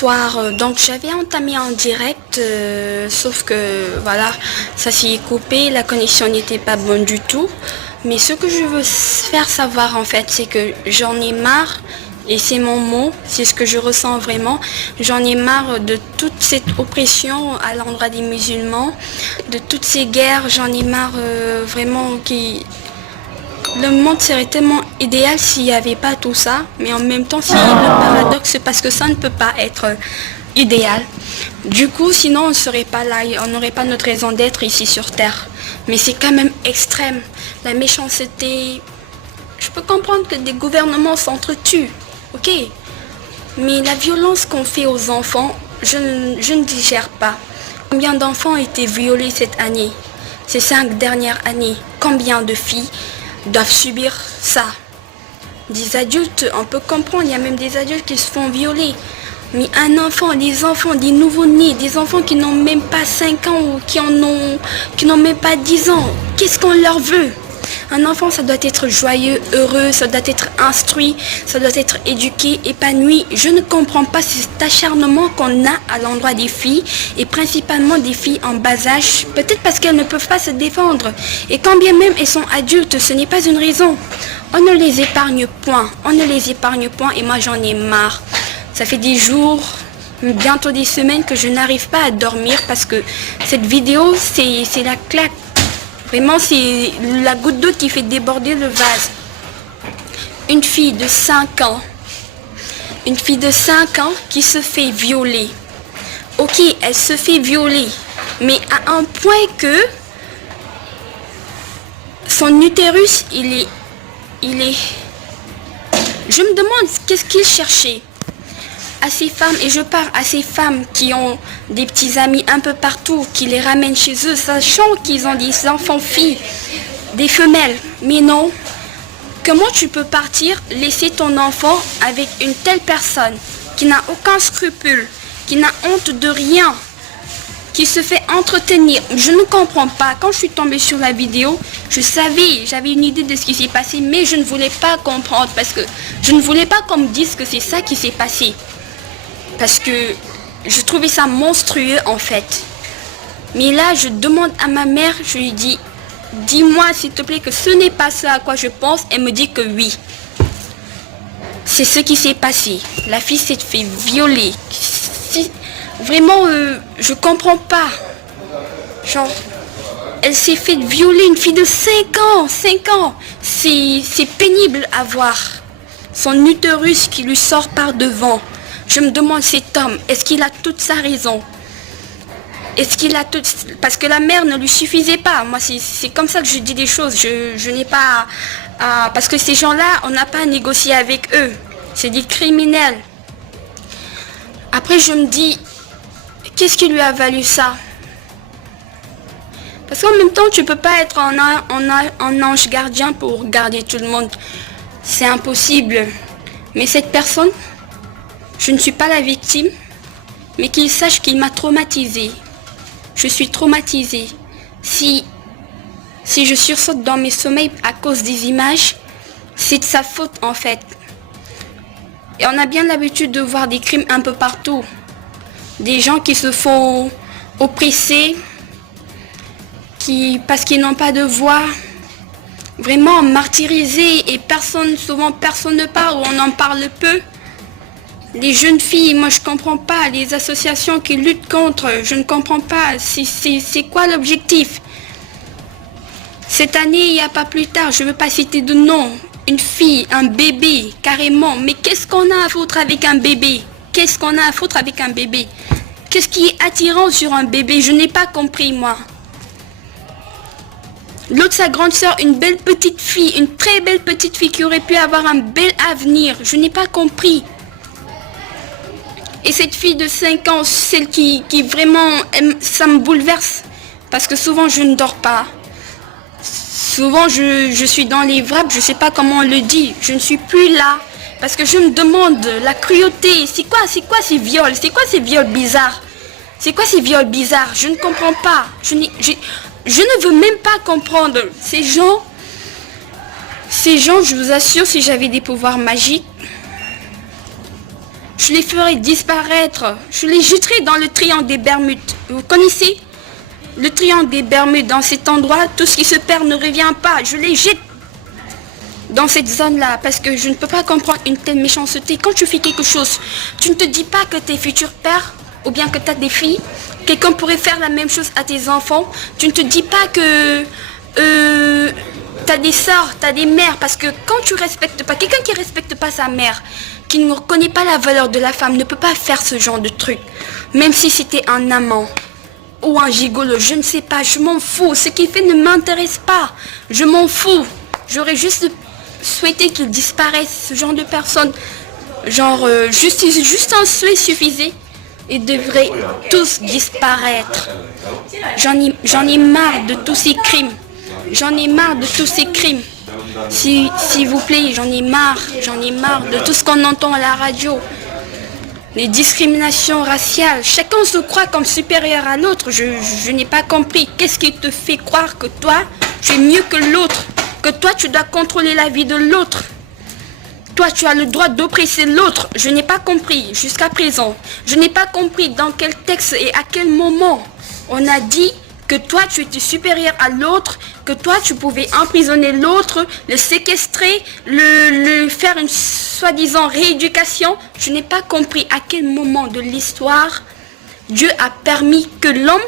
Bonsoir, donc j'avais entamé en direct, sauf que voilà, ça s'est coupé, la connexion n'était pas bonne du tout. Mais ce que je veux faire savoir en fait, c'est que j'en ai marre, et c'est mon mot, c'est ce que je ressens vraiment, j'en ai marre de toute cette oppression à l'endroit des musulmans, de toutes ces guerres, j'en ai marre vraiment qui... Le monde serait tellement idéal s'il n'y avait pas tout ça, mais en même temps, c'est le paradoxe, parce que ça ne peut pas être idéal. Du coup, sinon, on ne serait pas là, on n'aurait pas notre raison d'être ici sur Terre. Mais c'est quand même extrême. La méchanceté, je peux comprendre que des gouvernements s'entretuent, ok. Mais la violence qu'on fait aux enfants, je ne digère pas. Combien d'enfants ont été violés cette année, ces 5 dernières années? Combien de filles doivent subir ça? Des adultes, on peut comprendre, il y a même des adultes qui se font violer. Mais un enfant, des enfants, des nouveau-nés, des enfants qui n'ont même pas 5 ans ou qui n'ont même pas 10 ans, qu'est-ce qu'on leur veut? Un enfant, ça doit être joyeux, heureux, ça doit être instruit, ça doit être éduqué, épanoui. Je ne comprends pas cet acharnement qu'on a à l'endroit des filles, et principalement des filles en bas âge, peut-être parce qu'elles ne peuvent pas se défendre. Et quand bien même elles sont adultes, ce n'est pas une raison. On ne les épargne point, on ne les épargne point, et moi j'en ai marre. Ça fait des jours, bientôt des semaines que je n'arrive pas à dormir parce que cette vidéo, c'est la claque. Vraiment, c'est la goutte d'eau qui fait déborder le vase. Une fille de 5 ans, qui se fait violer. Ok, elle se fait violer, mais à un point que son utérus, il est... Je me demande qu'est-ce qu'il cherchait. À ces femmes, et je parle à ces femmes qui ont des petits amis un peu partout, qui les ramènent chez eux, sachant qu'ils ont des enfants filles, des femelles. Mais non, comment tu peux partir, laisser ton enfant avec une telle personne qui n'a aucun scrupule, qui n'a honte de rien, qui se fait entretenir? Je ne comprends pas. Quand je suis tombée sur la vidéo, j'avais une idée de ce qui s'est passé, mais je ne voulais pas comprendre parce que je ne voulais pas qu'on me dise que c'est ça qui s'est passé. Parce que je trouvais ça monstrueux en fait. Mais là, je demande à ma mère, je lui dis, dis-moi s'il te plaît que ce n'est pas ça à quoi je pense. Elle me dit que oui. C'est ce qui s'est passé. La fille s'est fait violer. Vraiment, je comprends pas. Genre, elle s'est fait violer, une fille de 5 ans. 5 ans. C'est pénible à voir. Son utérus qui lui sort par devant. Je me demande, cet homme, est-ce qu'il a toute sa raison? Est-ce qu'il a tout... Parce que la mère ne lui suffisait pas. Moi, c'est comme ça que je dis des choses. Je n'ai pas à... Parce que ces gens-là, on n'a pas à négocier avec eux. C'est des criminels. Après, je me dis, qu'est-ce qui lui a valu ça? Parce qu'en même temps, tu ne peux pas être un ange gardien pour garder tout le monde. C'est impossible. Mais cette personne... Je ne suis pas la victime, mais qu'il sache qu'il m'a traumatisée. Je suis traumatisée. Si je sursaute dans mes sommeils à cause des images, c'est de sa faute en fait. Et on a bien l'habitude de voir des crimes un peu partout. Des gens qui se font oppresser, parce qu'ils n'ont pas de voix, vraiment martyrisés, et souvent personne ne parle, ou on en parle peu. Les jeunes filles, moi je comprends pas, les associations qui luttent contre, je ne comprends pas, c'est quoi l'objectif? Cette année, il n'y a pas plus tard, je ne veux pas citer de nom, une fille, un bébé, carrément, mais qu'est-ce qu'on a à foutre avec un bébé? Qu'est-ce qu'on a à foutre avec un bébé? Qu'est-ce qui est attirant sur un bébé? Je n'ai pas compris moi. L'autre, sa grande sœur, une belle petite fille, une très belle petite fille qui aurait pu avoir un bel avenir, je n'ai pas compris. Et cette fille de 5 ans, celle qui vraiment, ça me bouleverse. Parce que souvent, je ne dors pas. Souvent, je suis dans les vapes, je ne sais pas comment on le dit. Je ne suis plus là. Parce que je me demande, la cruauté, c'est quoi ces viols? C'est quoi ces viols bizarres? C'est quoi ces viols bizarres? Je ne comprends pas. Je ne veux même pas comprendre. Ces gens, je vous assure, si j'avais des pouvoirs magiques, je les ferai disparaître. Je les jetterai dans le triangle des Bermudes. Vous connaissez le triangle des Bermudes? Dans cet endroit, tout ce qui se perd ne revient pas. Je les jette dans cette zone-là, parce que je ne peux pas comprendre une telle méchanceté. Quand tu fais quelque chose, tu ne te dis pas que tes futurs pères, ou bien que tu as des filles, quelqu'un pourrait faire la même chose à tes enfants. Tu ne te dis pas que tu as des sœurs, tu as des mères, parce que quand tu respectes pas, quelqu'un qui ne respecte pas sa mère, qui ne reconnaît pas la valeur de la femme, ne peut pas faire ce genre de truc. Même si c'était un amant ou un gigolo, je ne sais pas, je m'en fous. Ce qu'il fait ne m'intéresse pas. Je m'en fous. J'aurais juste souhaité qu'il disparaisse, ce genre de personnes. Genre, juste un souhait suffisait. Ils devraient tous disparaître. J'en ai marre de tous ces crimes. J'en ai marre de tous ces crimes. S'il vous plaît, j'en ai marre de tout ce qu'on entend à la radio. Les discriminations raciales, chacun se croit comme supérieur à l'autre. Je n'ai pas compris. Qu'est-ce qui te fait croire que toi, tu es mieux que l'autre? Que toi, tu dois contrôler la vie de l'autre? Toi, tu as le droit d'oppresser l'autre? Je n'ai pas compris jusqu'à présent. Je n'ai pas compris dans quel texte et à quel moment on a dit que toi, tu étais supérieur à l'autre, que toi, tu pouvais emprisonner l'autre, le séquestrer, le faire une soi-disant rééducation. Je n'ai pas compris à quel moment de l'histoire Dieu a permis que l'homme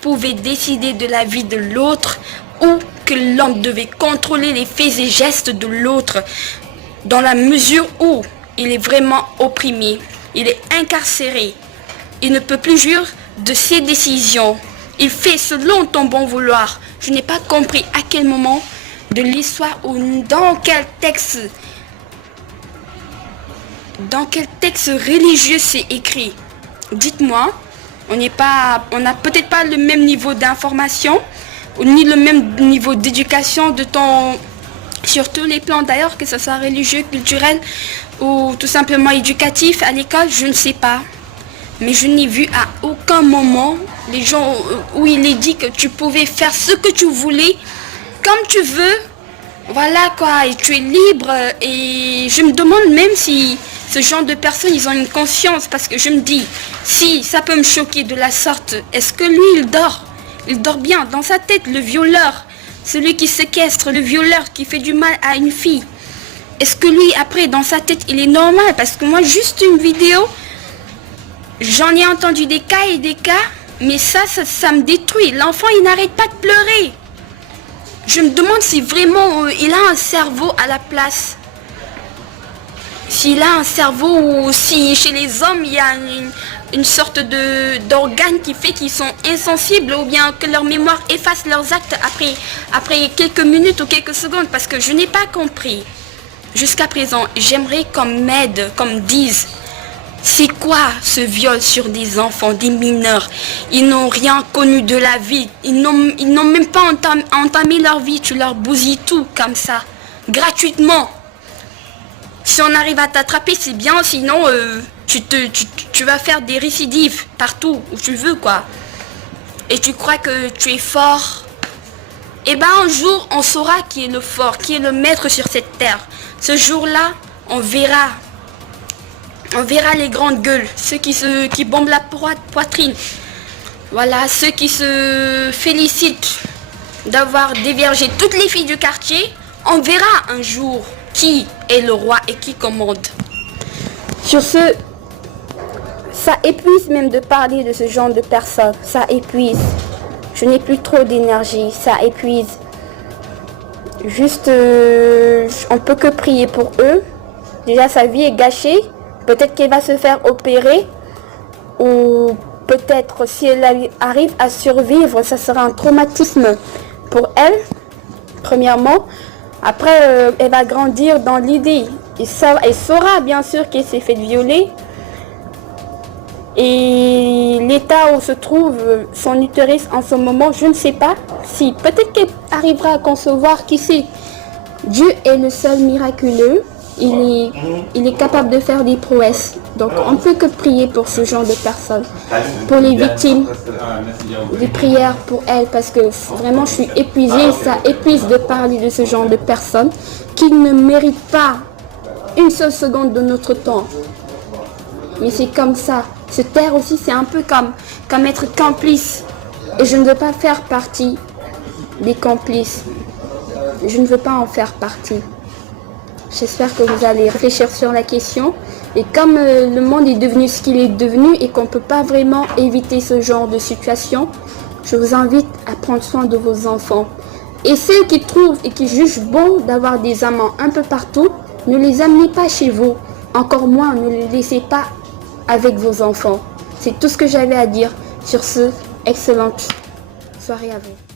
pouvait décider de la vie de l'autre, ou que l'homme devait contrôler les faits et gestes de l'autre, dans la mesure où il est vraiment opprimé, il est incarcéré, il ne peut plus jouir de ses décisions. Il fait selon ton bon vouloir. Je n'ai pas compris à quel moment de l'histoire ou dans quel texte religieux c'est écrit. Dites-moi, on n'a peut-être pas le même niveau d'information, ni le même niveau d'éducation sur tous les plans d'ailleurs, que ce soit religieux, culturel ou tout simplement éducatif à l'école, je ne sais pas. Mais je n'ai vu à aucun moment les gens où il est dit que tu pouvais faire ce que tu voulais, comme tu veux. Voilà quoi, et tu es libre. Et je me demande même si ce genre de personnes, ils ont une conscience. Parce que je me dis, si ça peut me choquer de la sorte, est-ce que lui, il dort? Il dort bien dans sa tête, le violeur. Celui qui séquestre, le violeur qui fait du mal à une fille. Est-ce que lui, après, dans sa tête, il est normal? Parce que moi, juste une vidéo... J'en ai entendu des cas et des cas, mais ça me détruit. L'enfant, il n'arrête pas de pleurer. Je me demande si vraiment il a un cerveau à la place. S'il a un cerveau ou si chez les hommes, il y a une sorte d'organe qui fait qu'ils sont insensibles ou bien que leur mémoire efface leurs actes après quelques minutes ou quelques secondes. Parce que je n'ai pas compris. Jusqu'à présent, j'aimerais qu'on m'aide, qu'on me dise... C'est quoi ce viol sur des enfants, des mineurs? Ils n'ont rien connu de la vie. Ils n'ont même pas entamé leur vie. Tu leur bousilles tout comme ça, gratuitement. Si on arrive à t'attraper, c'est bien. Sinon, tu vas faire des récidives partout où tu veux, quoi. Et tu crois que tu es fort. Eh bien, un jour, on saura qui est le fort, qui est le maître sur cette terre. Ce jour-là, on verra. On verra les grandes gueules, ceux qui bombent la poitrine. Voilà, ceux qui se félicitent d'avoir déviergé toutes les filles du quartier. On verra un jour qui est le roi et qui commande. Sur ce, ça épuise même de parler de ce genre de personnes. Ça épuise. Je n'ai plus trop d'énergie, ça épuise. Juste, on peut que prier pour eux. Déjà, sa vie est gâchée. Peut-être qu'elle va se faire opérer, ou peut-être si elle arrive à survivre, ça sera un traumatisme pour elle, premièrement. Après, elle va grandir dans l'idée. Elle saura bien sûr qu'elle s'est fait violer. Et l'état où se trouve son utérus en ce moment, je ne sais pas. Si, peut-être qu'elle arrivera à concevoir, qui sait. Dieu est le seul miraculeux. Il est capable de faire des prouesses. Donc on ne peut que prier pour ce genre de personnes. Pour les victimes, des prières pour elles, parce que vraiment je suis épuisée. Ça épuise de parler de ce genre de personnes qui ne méritent pas une seule seconde de notre temps. mais c'est comme ça. Se taire aussi, c'est un peu comme être complice. Et je ne veux pas faire partie des complices. Je ne veux pas en faire partie. J'espère que vous allez réfléchir sur la question. Et comme le monde est devenu ce qu'il est devenu et qu'on ne peut pas vraiment éviter ce genre de situation, je vous invite à prendre soin de vos enfants. Et ceux qui trouvent et qui jugent bon d'avoir des amants un peu partout, ne les amenez pas chez vous. Encore moins, ne les laissez pas avec vos enfants. C'est tout ce que j'avais à dire. Sur ce, excellente soirée à vous.